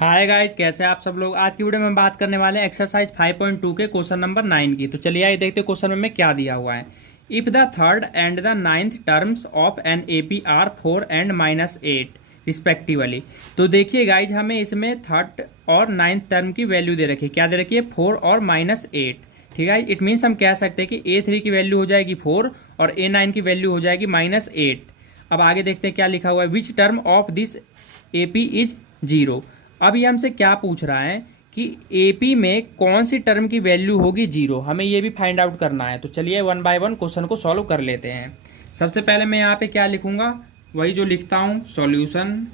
Hi guys, कैसे हैं आप सब लोग। आज की वीडियो में हम बात करने वाले हैं एक्सरसाइज 5.2 के क्वेश्चन नंबर 9 की। तो चलिए आइए देखते हैं क्वेश्चन में क्या दिया हुआ है। If the third and the ninth terms of an AP are 4 and -8 respectively. तो देखिए गाइज, हमें इसमें थर्ड और नाइन्थ टर्म की वैल्यू दे रखी है। क्या दे रखी है? 4 और -8। ठीक है, इट मीन्स हम कह सकते हैं कि A3 की वैल्यू हो जाएगी 4 और A9 की वैल्यू हो जाएगी -8। अब आगे देखते हैं क्या लिखा हुआ है। Which term of this AP is 0। अब ये हमसे क्या पूछ रहा है कि AP में कौन सी टर्म की वैल्यू होगी 0। हमें ये भी फाइंड आउट करना है। तो चलिए वन बाय वन क्वेश्चन को सॉल्व कर लेते हैं। सबसे पहले मैं यहाँ पे क्या लिखूंगा, वही जो लिखता हूँ, सॉल्यूशन।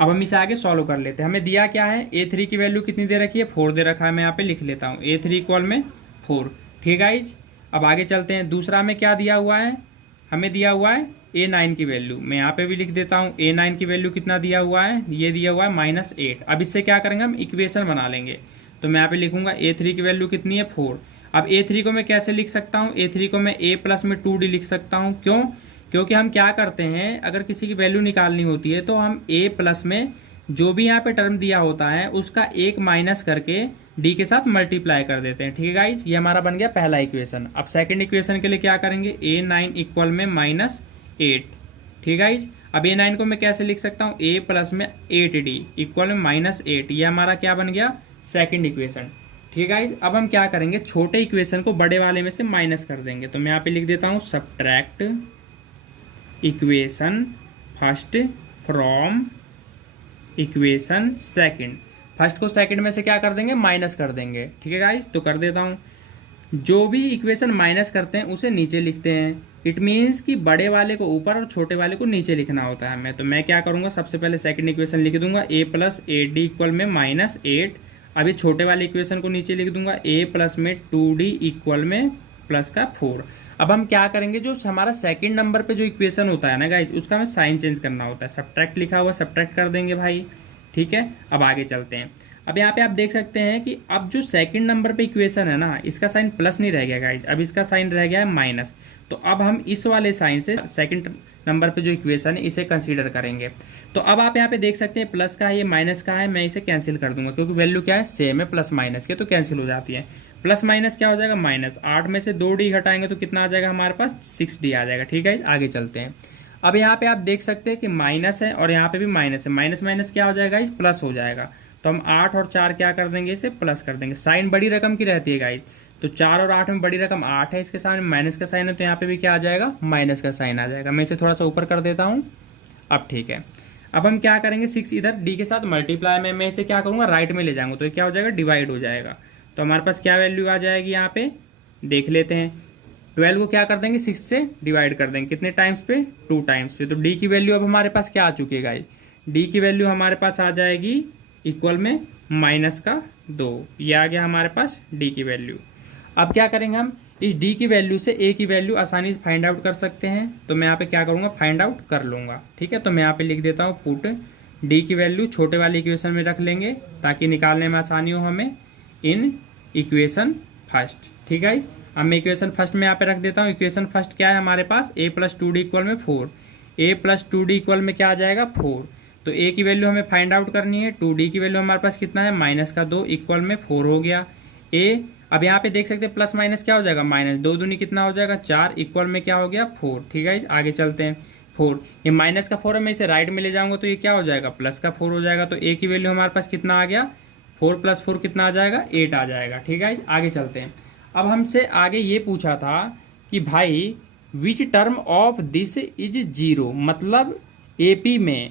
अब हम इसे आगे सॉल्व कर लेते हैं। हमें दिया क्या है, A3 की वैल्यू कितनी दे रखी है? 4 दे रखा है। मैं यहाँ पे लिख लेता हूँ A3 इक्वल में 4। ठीक है गाइज, अब आगे चलते हैं। दूसरा में क्या दिया हुआ है, हमें दिया हुआ है A9 की वैल्यू। मैं यहाँ पे भी लिख देता हूँ A9 की वैल्यू कितना दिया हुआ है, ये दिया हुआ है -8। अब इससे क्या करेंगे, हम इक्वेशन बना लेंगे। तो मैं यहाँ पे लिखूंगा A3 की वैल्यू कितनी है, 4। अब A3 को मैं कैसे लिख सकता हूँ, A3 को मैं A प्लस में 2D लिख सकता हूँ। क्यों? क्योंकि हम क्या करते हैं, अगर किसी की वैल्यू निकालनी होती है तो हम A प्लस में जो भी यहाँ पे टर्म दिया होता है उसका एक माइनस करके डी के साथ मल्टीप्लाई कर देते हैं। ठीक है गाइज, ये हमारा बन गया पहला इक्वेशन। अब सेकंड इक्वेशन के लिए क्या करेंगे, A9 इक्वल में -8। ठीक है गाइज, अब A9 को मैं कैसे लिख सकता हूँ, A प्लस में 8D इक्वल में -8। ये हमारा क्या बन गया, सेकंड इक्वेशन। ठीक है गाइज, अब हम क्या करेंगे, छोटे इक्वेशन को बड़े वाले में से माइनस कर देंगे। तो मैं यहाँ पे लिख देता हूँ subtract equation first from equation second. First को सेकंड में से क्या कर देंगे, माइनस कर देंगे। ठीक है गाइस, तो कर देता हूँ। जो भी इक्वेशन माइनस करते हैं उसे नीचे लिखते हैं। इट मीन्स कि बड़े वाले को ऊपर और छोटे वाले को नीचे लिखना होता है हमें। तो मैं क्या करूँगा, सबसे पहले सेकंड इक्वेशन लिख दूंगा A प्लस 8D इक्वल में -8। अभी छोटे वाले इक्वेशन को नीचे लिख दूंगा A प्लस में 2D इक्वल में प्लस का 4। अब हम क्या करेंगे, जो हमारा सेकंड नंबर पे जो इक्वेशन होता है ना गाइज, उसका हमें साइन चेंज करना होता है। सब्ट्रैक्ट लिखा हुआ, सब्ट्रैक्ट कर देंगे भाई। ठीक है, अब आगे चलते हैं। अब यहाँ पे आप देख सकते हैं कि अब जो सेकंड नंबर पे इक्वेशन है ना, इसका साइन प्लस नहीं रह गया गाइज, अब इसका साइन रह गया है माइनस। तो अब हम इस वाले साइन से सेकंड नंबर पे जो इक्वेशन है इसे कंसीडर करेंगे। तो अब आप यहाँ पे देख सकते हैं प्लस का है, ये माइनस का है, मैं इसे कैंसिल कर दूंगा क्योंकि वैल्यू क्या है, सेम है, प्लस माइनस के, तो कैंसिल हो जाती है। प्लस माइनस क्या हो जाएगा, माइनस। 8 में से 2D घटाएंगे तो कितना आ जाएगा हमारे पास, 6D आ जाएगा। ठीक है, आगे चलते हैं। अब यहाँ पे आप देख सकते हैं कि माइनस है और यहाँ पे भी माइनस है। माइनस माइनस क्या हो जाएगा, प्लस हो जाएगा। तो हम 8 और 4 क्या कर देंगे, इसे प्लस कर देंगे। साइन बड़ी रकम की रहती है गाइस, तो 4 और 8 में बड़ी रकम 8 है, इसके सामने माइनस का साइन है, तो यहाँ पे भी क्या आ जाएगा, माइनस का साइन आ जाएगा। मैं इसे थोड़ा सा ऊपर कर देता हूँ। अब ठीक है, अब हम क्या करेंगे, 6 इधर D के साथ मल्टीप्लाई में मैं इसे क्या करूँगा, राइट में ले जाऊँगा, तो ये क्या हो जाएगा, डिवाइड हो जाएगा। तो हमारे पास क्या वैल्यू आ जाएगी, यहाँ पे देख लेते हैं। 12 को क्या कर देंगे, 6 से डिवाइड कर देंगे, कितने टाइम्स पे, 2 टाइम्स पे। तो D की वैल्यू अब हमारे पास क्या आ चुकी है गाइस, D की वैल्यू हमारे पास आ जाएगी इक्वल में -2। ये आ गया हमारे पास D की वैल्यू। अब क्या करेंगे, हम इस D की वैल्यू से A की वैल्यू आसानी से फाइंड आउट कर सकते हैं। तो मैं यहाँ पे क्या करूँगा, फाइंड आउट कर लूँगा। ठीक है, तो मैं यहाँ पे लिख देता हूँ पुट D की वैल्यू छोटे वाले इक्वेशन में रख लेंगे ताकि निकालने में आसानी हो हमें, इन इक्वेशन फर्स्ट। ठीक है, अब मैं इक्वेशन फर्स्ट में यहाँ पे रख देता हूँ। इक्वेशन फर्स्ट क्या है हमारे पास, A प्लस 2D इक्वल में 4। A प्लस 2D इक्वल में क्या आ जाएगा, 4। तो A की वैल्यू हमें फाइंड आउट करनी है। 2D की वैल्यू हमारे पास कितना है, -2 इक्वल में 4 हो गया। A अब यहाँ पे देख सकते हैं प्लस माइनस क्या हो जाएगा, माइनस। 2 दूनी कितना हो जाएगा, 4 इक्वल में क्या हो गया, 4। ठीक है, आगे चलते हैं। 4, ये माइनस का 4 है, मैं इसे राइट में ले जाऊँगा तो ये क्या हो जाएगा, प्लस का 4 हो जाएगा। तो A की वैल्यू हमारे पास कितना आ गया, 4 + 4 कितना आ जाएगा, 8 आ जाएगा। ठीक है, आगे चलते हैं। अब हमसे आगे ये पूछा था कि भाई which term of this is 0, मतलब AP में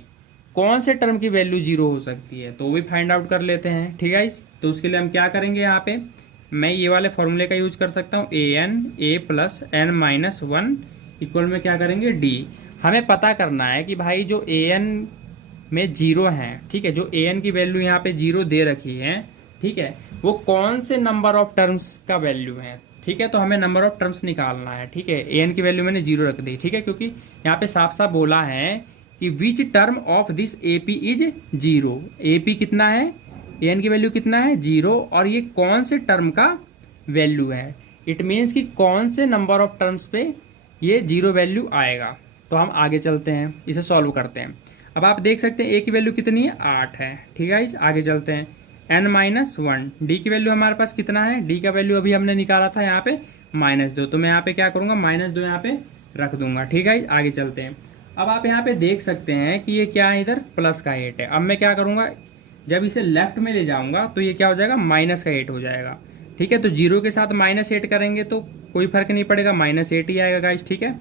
कौन से टर्म की वैल्यू 0 हो सकती है, तो वो भी फाइंड आउट कर लेते हैं। ठीक है, तो उसके लिए हम क्या करेंगे, यहाँ पे मैं ये वाले फॉर्मूले का यूज कर सकता हूँ, AN A plus N-1 equal में क्या करेंगे, D। हमें पता करना है कि भाई जो AN में 0 हैं, ठीक है, जो AN की वैल्यू यहाँ पे 0 दे रखी है, ठीक है, वो कौन से नंबर ऑफ टर्म्स का वैल्यू है। ठीक है, तो हमें नंबर ऑफ टर्म्स निकालना है। ठीक है, AN की वैल्यू मैंने 0 रख दी। ठीक है, क्योंकि यहाँ पे साफ साफ बोला है कि which term of this AP is 0। AP कितना है, AN की वैल्यू कितना है, 0, और ये कौन से टर्म का वैल्यू है। इट मीन्स कि कौन से नंबर ऑफ टर्म्स पे ये 0 वैल्यू आएगा। तो हम आगे चलते हैं, इसे सॉल्व करते हैं। अब आप देख सकते हैं ए की वैल्यू कितनी है, 8 है। ठीक है गाइस, आगे चलते हैं। n-1, डी की वैल्यू हमारे पास कितना है, डी का वैल्यू अभी हमने निकाला था यहाँ पे -2, तो मैं यहाँ पे क्या करूँगा, -2 यहाँ पे रख दूंगा। ठीक है, आगे चलते हैं। अब आप यहाँ पे देख सकते हैं कि ये क्या है, इधर प्लस का 8 है। अब मैं क्या करूँगा, जब इसे लेफ्ट में ले जाऊँगा तो ये क्या हो जाएगा, माइनस का 8 हो जाएगा। ठीक है, तो 0 के साथ -8 करेंगे तो कोई फर्क नहीं पड़ेगा, -8 ही आएगा गाइस। ठीक है,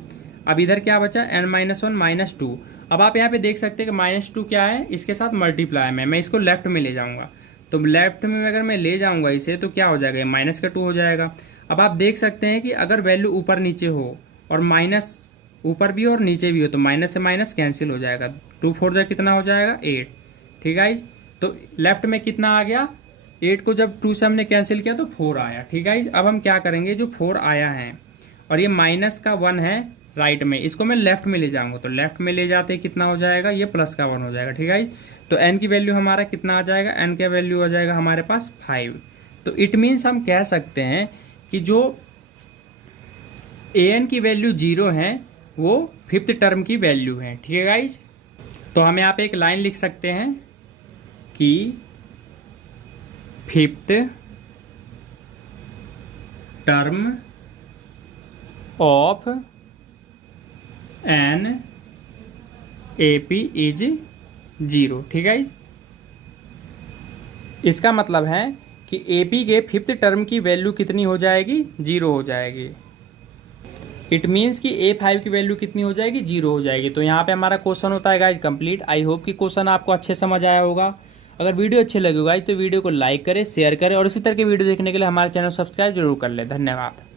अब इधर क्या बचा, n-1 -2। अब आप यहाँ पे देख सकते हैं कि -2 क्या है, इसके साथ मल्टीप्लाई में मैं इसको लेफ्ट में ले जाऊँगा, तो लेफ्ट में अगर मैं ले जाऊँगा इसे तो क्या हो जाएगा, -2 हो जाएगा। अब आप देख सकते हैं कि अगर वैल्यू ऊपर नीचे हो और माइनस ऊपर भी और नीचे भी हो तो माइनस से माइनस कैंसिल हो जाएगा। 2 4 जा कितना हो जाएगा, 8। ठीक है, तो लेफ्ट में कितना आ गया, 8 को जब 2 से हमने कैंसिल किया तो 4 आया। ठीक है, अब हम क्या करेंगे, जो 4 आया है और ये -1 है राइट में, इसको मैं लेफ्ट में ले जाऊंगा, तो लेफ्ट में ले जाते कितना हो जाएगा, ये +1 हो जाएगा। ठीक है, तो n की वैल्यू हमारा कितना आ जाएगा, n का वैल्यू आ जाएगा हमारे पास 5। तो इट मीन्स हम कह सकते हैं कि जो an की वैल्यू 0 है वो 5th टर्म की वैल्यू है। ठीक है गाइज, तो हम यहाँ पे एक लाइन लिख सकते हैं कि 5th term of an AP is 0। ठीक है, इसका मतलब है कि AP के 5th टर्म की वैल्यू कितनी हो जाएगी, 0 हो जाएगी। इट मीन्स कि A5 की वैल्यू कितनी हो जाएगी, 0 हो जाएगी। तो यहाँ पे हमारा क्वेश्चन होता है गाइज कंप्लीट। आई होप कि क्वेश्चन आपको अच्छे समझ आया होगा। अगर वीडियो अच्छे लगे गाइज तो वीडियो को लाइक करें, शेयर करें और इसी तरह के वीडियो देखने के लिए हमारे चैनल सब्सक्राइब जरूर कर लें। धन्यवाद।